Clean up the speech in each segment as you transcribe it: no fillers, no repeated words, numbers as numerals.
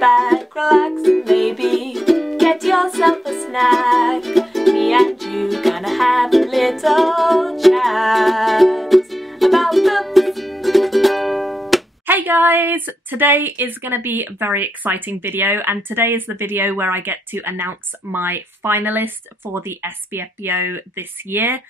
back, relax, and maybe get yourself a snack. Me and you gonna have a little chat about books. Hey guys! Today is going to be a very exciting video, and today is the video where I get to announce my finalist for the SPFBO this year.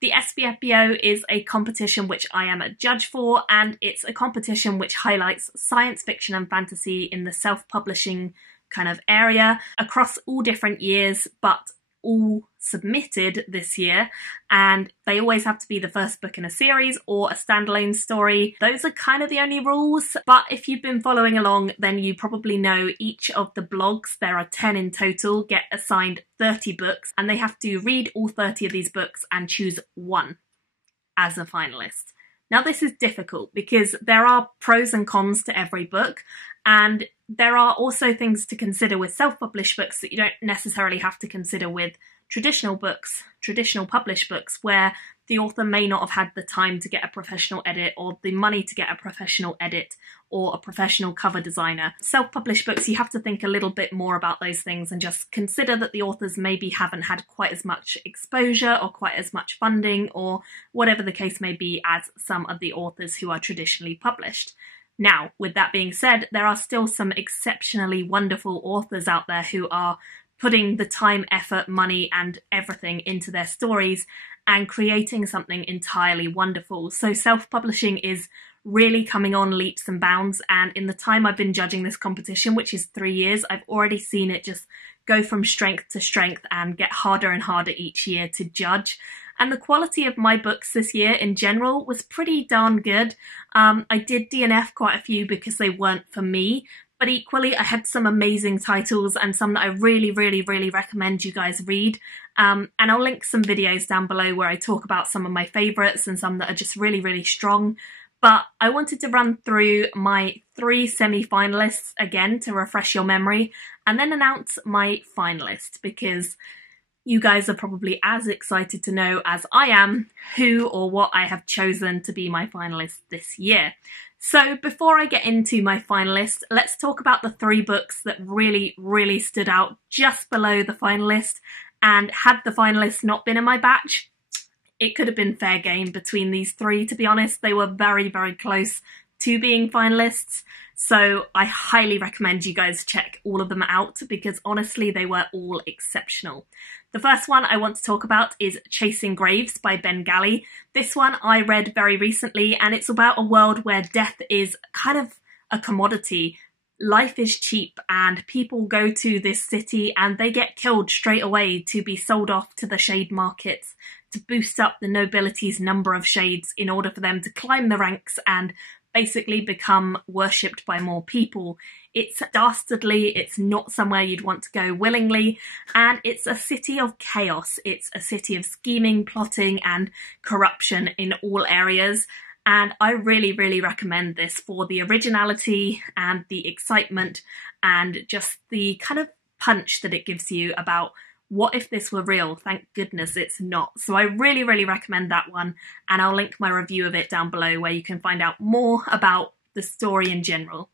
The SPFBO is a competition which I am a judge for, and it's a competition which highlights science fiction and fantasy in the self-publishing kind of area across all different years, but all submitted this year, and they always have to be the first book in a series or a standalone story. Those are kind of the only rules, but if you've been following along, then you probably know each of the blogs, there are 10 in total, get assigned 30 books, and they have to read all 30 of these books and choose one as a finalist. Now this is difficult because there are pros and cons to every book, and there are also things to consider with self-published books that you don't necessarily have to consider with traditional books, traditional published books, where the author may not have had the time to get a professional edit or the money to get a professional edit or a professional cover designer. Self-published books, you have to think a little bit more about those things and just consider that the authors maybe haven't had quite as much exposure or quite as much funding or whatever the case may be as some of the authors who are traditionally published. Now, with that being said, there are still some exceptionally wonderful authors out there who are putting the time, effort, money and everything into their stories and creating something entirely wonderful. So self-publishing is really coming on leaps and bounds, and in the time I've been judging this competition, which is 3 years, I've already seen it just go from strength to strength and get harder and harder each year to judge. And the quality of my books this year in general was pretty darn good. I did DNF quite a few because they weren't for me, but equally I had some amazing titles and some that I really recommend you guys read. And I'll link some videos down below where I talk about some of my favourites and some that are just really strong. But I wanted to run through my 3 semi-finalists again to refresh your memory, and then announce my finalist, because you guys are probably as excited to know as I am who or what I have chosen to be my finalist this year. So before I get into my finalist, let's talk about the 3 books that really stood out just below the finalist. And had the finalists not been in my batch, it could have been fair game between these 3, to be honest. They were very close to being finalists. So I highly recommend you guys check all of them out because honestly they were all exceptional. The first one I want to talk about is Chasing Graves by Ben Galley. This one I read very recently, and it's about a world where death is kind of a commodity. Life is cheap and people go to this city and they get killed straight away to be sold off to the shade markets to boost up the nobility's number of shades in order for them to climb the ranks and basically become worshipped by more people. It's dastardly, it's not somewhere you'd want to go willingly, and it's a city of chaos. It's a city of scheming, plotting and corruption in all areas. And I really recommend this for the originality and the excitement and just the kind of punch that it gives you about what if this were real? Thank goodness it's not. So I really recommend that one, and I'll link my review of it down below where you can find out more about the story in general.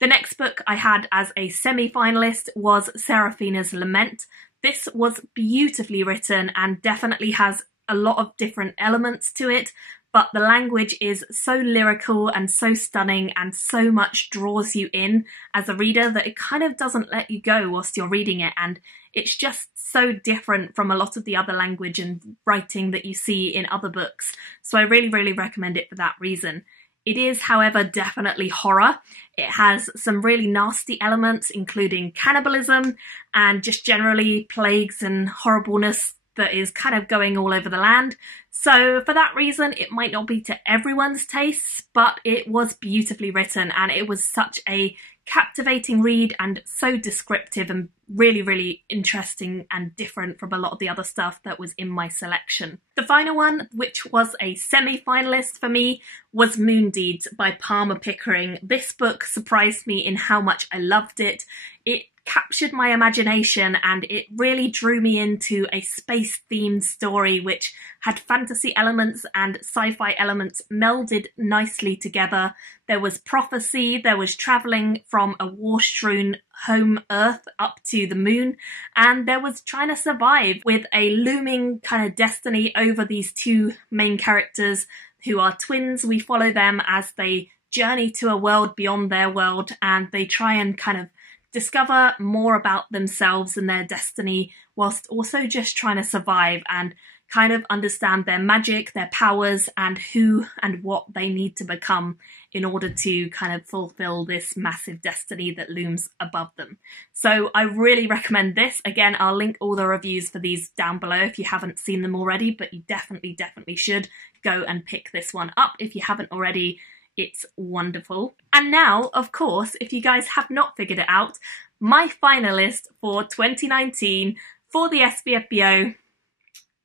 The next book I had as a semi-finalist was Seraphina's Lament. This was beautifully written and definitely has a lot of different elements to it, but the language is so lyrical and so stunning and so much draws you in as a reader that it kind of doesn't let you go whilst you're reading it, and it's just so different from a lot of the other language and writing that you see in other books. So I really recommend it for that reason. It is, however, definitely horror. It has some really nasty elements, including cannibalism and just generally plagues and horribleness that is kind of going all over the land. So for that reason, it might not be to everyone's tastes, but it was beautifully written and it was such a captivating read and so descriptive and really interesting and different from a lot of the other stuff that was in my selection. The final one, which was a semi-finalist for me, was Moon Deeds by Palmer Pickering. This book surprised me in how much I loved it. It captured my imagination, and it really drew me into a space-themed story which had fantasy elements and sci-fi elements melded nicely together. There was prophecy, there was travelling from a war-strewn home Earth up to the moon, and there was trying to survive with a looming kind of destiny over these two main characters who are twins. We follow them as they journey to a world beyond their world, and they try and kind of discover more about themselves and their destiny, whilst also just trying to survive and kind of understand their magic, their powers, and who and what they need to become in order to kind of fulfill this massive destiny that looms above them. So I really recommend this. Again, I'll link all the reviews for these down below if you haven't seen them already, but you definitely should go and pick this one up if you haven't already. It's wonderful. And now, of course, if you guys have not figured it out, my finalist for 2019 for the SPFBO,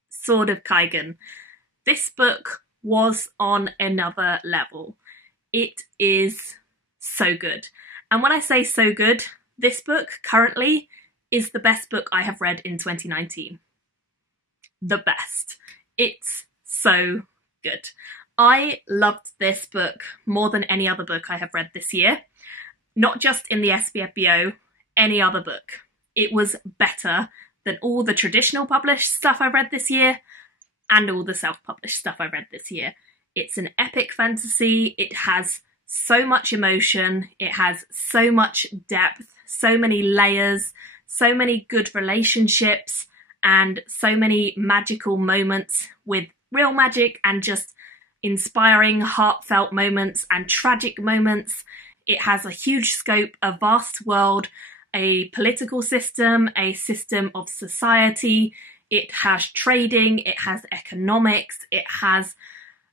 Sword of Kaigen. This book was on another level. It is so good. And when I say so good, this book currently is the best book I have read in 2019. The best. It's so good. I loved this book more than any other book I have read this year. Not just in the SPFBO, any other book. It was better than all the traditional published stuff I read this year and all the self-published stuff I read this year. It's an epic fantasy. It has so much emotion. It has so much depth, so many layers, so many good relationships, and so many magical moments with real magic and just inspiring, heartfelt moments and tragic moments. It has a huge scope, a vast world, a political system, a system of society. It has trading, it has economics, it has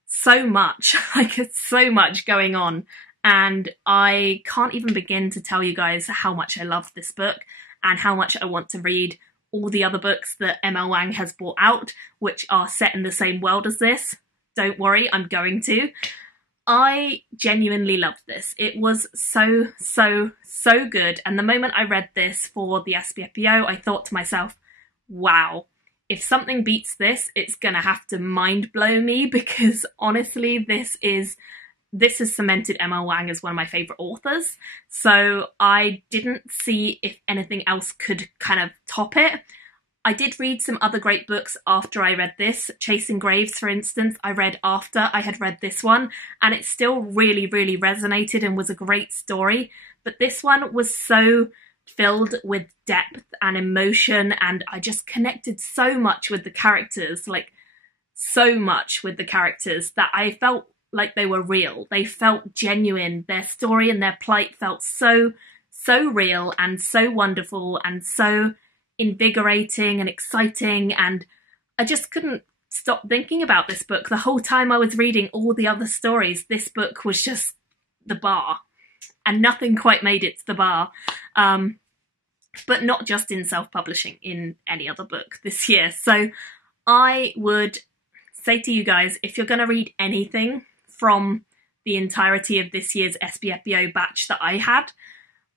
so much, like it's so much going on. And I can't even begin to tell you guys how much I love this book and how much I want to read all the other books that ML Wang has brought out, which are set in the same world as this. Don't worry, I'm going to. I genuinely loved this. It was so good. And the moment I read this for the SPFBO, I thought to myself, wow, if something beats this, it's gonna have to mind blow me, because honestly, this has cemented ML Wang as one of my favourite authors. So I didn't see if anything else could kind of top it. I did read some other great books after I read this. Chasing Graves, for instance, I read after I had read this one, and it still really resonated and was a great story. But this one was so filled with depth and emotion, and I just connected so much with the characters, like so much with the characters, that I felt like they were real. They felt genuine. Their story and their plight felt so real and so wonderful and so invigorating and exciting, and I just couldn't stop thinking about this book. The whole time I was reading all the other stories, this book was just the bar, and nothing quite made it to the bar. But not just in self-publishing, in any other book this year. So I would say to you guys, if you're going to read anything from the entirety of this year's SPFBO batch that I had,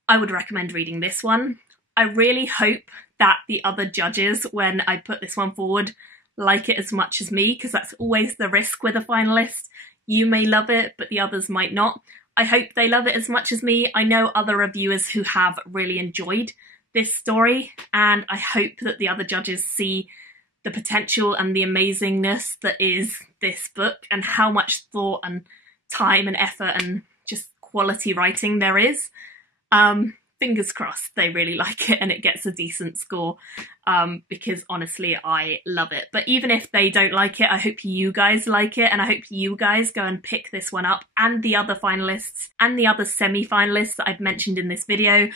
I would recommend reading this one. I really hope that the other judges, when I put this one forward, like it as much as me, because that's always the risk with a finalist. You may love it, but the others might not. I hope they love it as much as me. I know other reviewers who have really enjoyed this story, and I hope that the other judges see the potential and the amazingness that is this book, and how much thought and time and effort and just quality writing there is. Fingers crossed they really like it and it gets a decent score, because honestly I love it. But even if they don't like it, I hope you guys like it, and I hope you guys go and pick this one up, and the other finalists and the other semi-finalists that I've mentioned in this video,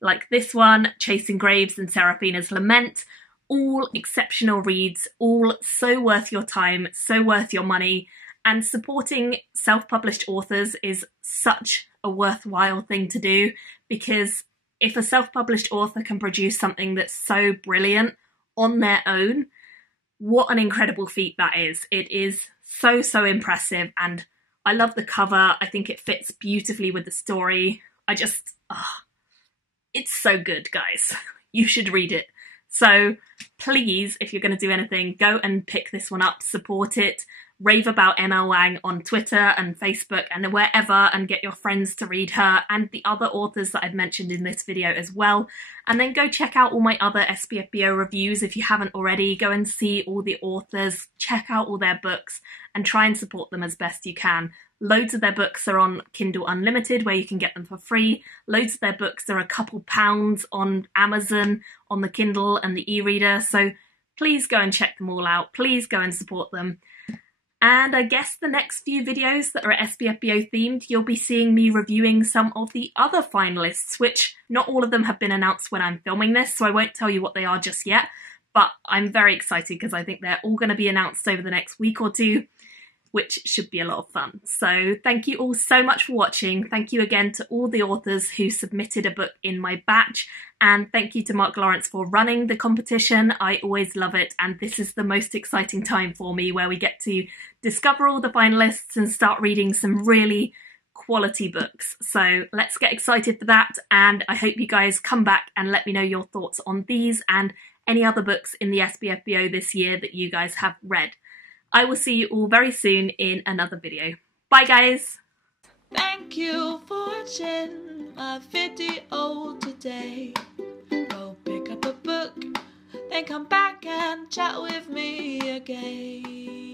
like this one, Chasing Graves and Seraphina's Lament. All exceptional reads, all so worth your time, so worth your money, and supporting self-published authors is such a worthwhile thing to do, because if a self-published author can produce something that's so brilliant on their own, what an incredible feat that is. It is so impressive, and I love the cover. I think it fits beautifully with the story. It's so good, guys. You should read it. So please, if you're going to do anything, go and pick this one up, support it, rave about ML Wang on Twitter and Facebook and wherever, and get your friends to read her and the other authors that I've mentioned in this video as well. And then go check out all my other SPFBO reviews if you haven't already. Go and see all the authors, check out all their books and try and support them as best you can. Loads of their books are on Kindle Unlimited where you can get them for free. Loads of their books are a couple pounds on Amazon, on the Kindle and the e-reader. So please go and check them all out. Please go and support them. And I guess the next few videos that are SPFBO themed, you'll be seeing me reviewing some of the other finalists, which not all of them have been announced when I'm filming this, so I won't tell you what they are just yet. But I'm very excited because I think they're all going to be announced over the next week or two, which should be a lot of fun. So thank you all so much for watching. Thank you again to all the authors who submitted a book in my batch. And thank you to Mark Lawrence for running the competition. I always love it. And this is the most exciting time for me where we get to discover all the finalists and start reading some really quality books. So let's get excited for that. And I hope you guys come back and let me know your thoughts on these and any other books in the SPFBO this year that you guys have read. I will see you all very soon in another video. Bye guys! Thank you for watching my video today. Go pick up a book, then come back and chat with me again.